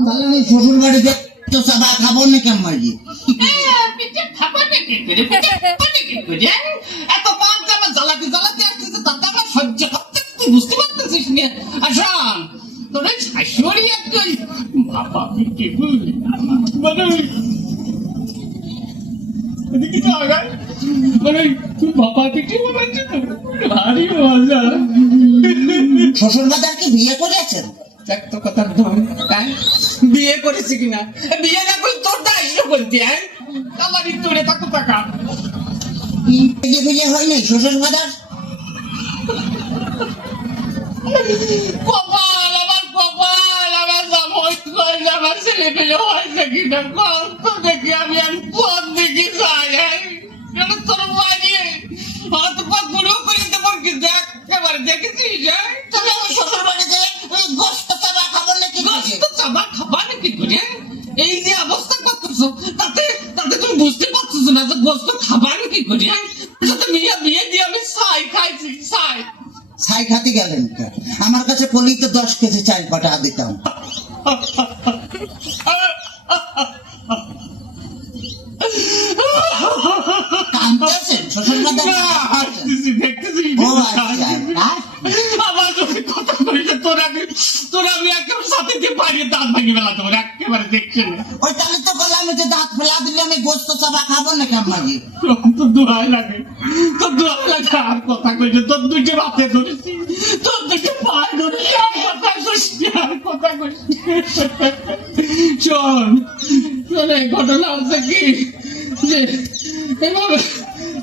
তাহলে আমি শ্বশুর বাড়িতে তো চাঁদা খাবো না কেমন মাঝি এত পাঁচ জামা জ্বালাতে জ্বালাতে আসতেছে তাতে আমার সহ্য করতে তুই বুঝতে পারতেছিস না। আসাম তোর এই শাশুড়ি একটা বাবা পিঠে মানে এদিকে তো আগায় মানে তুই বাবা পিঠে বানাচ্ছে তো ভারী মজা। শ্বশুর বাজারকে বিয়ে করেছেন? দেখ তো কথা বিয়ে করেছি কিনা, বিয়ে না করলে তোর দায়িত্ব করতে হ্যাঁ আমারই তোরে থাকো টাকা বিয়ে বিয়ে হয় নাই শ্বশুর বাজার? কপাল আমার জামাই করে আমার ছেলে পেলে হয়েছে কিনা কত দেখি আমি পথ দেখি যাই তোর বাড়িয়ে আমার তো পথ গুলো করে দেবো কিন্তু একেবারে দেখেছিস তবে আমি শ্বশুর বাড়িতে ওই গোস্ত চাঁদা খাবো নাকি? চাবা খাবা নাকি করে এই যে অবস্থা করতেছো তাতে তাতে তুমি বুঝতে পারছো না যে গোস্ত খাবা নাকি করে মেয়ে বিয়ে দিয়ে আমি ছাই খাইছি ছাই ছাই খাতে গেলেন আমার কাছে পলি তো 10 কেজি চাল পাঠা দিতাম। কাঁদতেছেন শ্বশুর বাজার? দেখতেছি ও আচ্ছা আমার যদি কথা বলি তোরা আমি একেবারে সাথে দিয়ে পাড়িয়ে দাঁত ভাঙি বেলা তোমার একেবারে দেখছে না। ওই তাহলে তো বললাম যে দাঁত ফেলা দিলে আমি গোস্ত চাবা খাবো না কেমন মাঝি? তোর দোহাই লাগে আর কথা কইছে তোর দুইটা বাপে ধরেছি তোর দুইটা পায়ে ধরেছি আর কথা কইছি শোন শোনে ঘটনা হচ্ছে কি যে এভাবে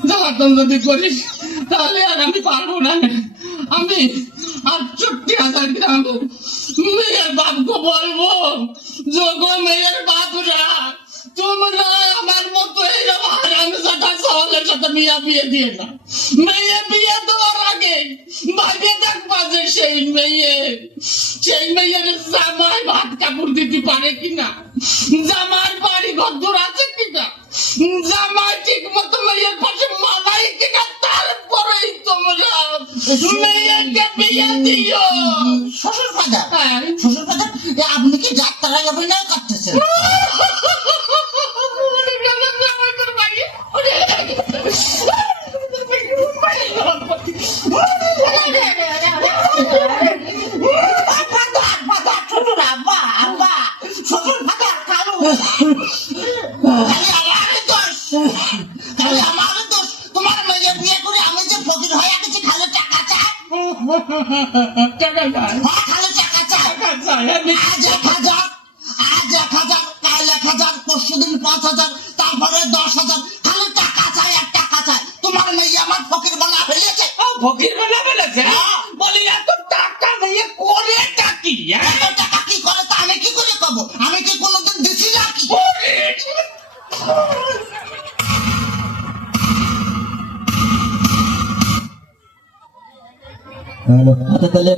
জ্বালাতন যদি করিস তাহলে আর আমি পারবো না। আমি 68,000 গ্রাম মেয়ের বাপকে বলবো যোগ মেয়ের বাপরা তোমরা আমার মতো এইরকম হারামজাদা সওয়ালের সাথে মিয়া বিয়ে দিয়ে না। মেয়ে বিয়ে দেওয়ার আগে ভাগে দেখবা যে সেই মেয়ের জামাই ভাত কাপড় দিতে পারে কিনা, জামার বাড়ি ঘর দূর আছে কিনা, জামাই ঠিক মতো মেয়ের পাশে মানাই কিনা, তারপরেই তোমরা মেয়েকে বিয়ে দিও। শ্বশুর বাজার শ্বশুর বাজার আপনি কি যাত্রায় অভিনয় করতেছেন? তোমার মেয়ে বিয়ে করে আমি যে ফকির হয়ে গেছি খালি টাকা চাই টাকা চাই খালি টাকা চাই। আজ 1,000 কাল 1,000 পরশুদিন 5,000 তারপরে 10,000 খালি টাকা চাই আর টাকা চাই। তোমার মেয়ে আমার ফকির বানা ফেলেছে। ফকির বানা ফেলেছে বলি এত টাকা মেয়ে করে টাকি এত টাকা কি করে তা আমি কি করে পাবো? আমি কি কোনোদিন দিছি নাকি? হ্যালো তাহলে